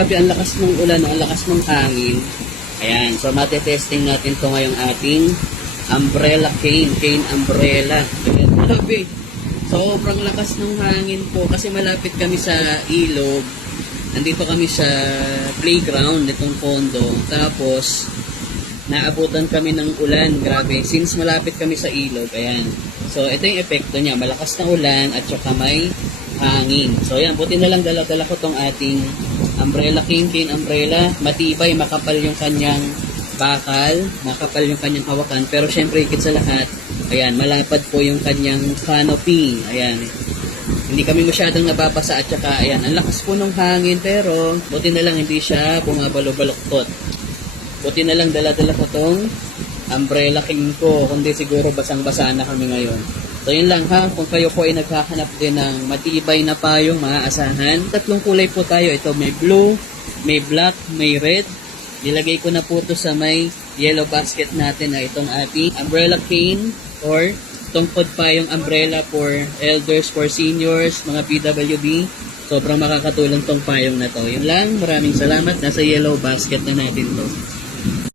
grabe, ang lakas ng ulan, ang lakas ng hangin. Ayan, so matetesting natin to ngayong ating umbrella cane umbrella. Ayan, grabe. Sobrang lakas ng hangin po kasi malapit kami sa ilog. Nandito kami sa playground nitong condo. Tapos, naabutan kami ng ulan. Grabe, since malapit kami sa ilog. Ayan. So, ito yung epekto niya. Malakas na ulan at saka may hangin. So, ayan, buti na lang dala-dala ko tong ating umbrella cane umbrella. Matibay, makapal yung kanyang bakal, makapal yung kanyang hawakan. Pero syempre, higit sa lahat, ayan, malapad po yung kanyang canopy. Ayan. Hindi kami masyadong nababasa at saka, ayan, ang lakas po ng hangin. Pero, buti na lang hindi siya bumabalo-baluktot. Buti na lang dala-dala ko tong umbrella cane ko. Kundi siguro basang-basa na kami ngayon. So yun lang ha, kung kayo po ay naghahanap din ng matibay na payong maaasahan. Tatlong kulay po tayo. Ito may blue, may black, may red. Nilagay ko na po ito sa may yellow basket natin na itong ating umbrella cane or tungkod payong umbrella for elders, for seniors, mga PWD. Sobrang makakatulong tong payong na to. Yun lang, maraming salamat. Nasa yellow basket na natin to.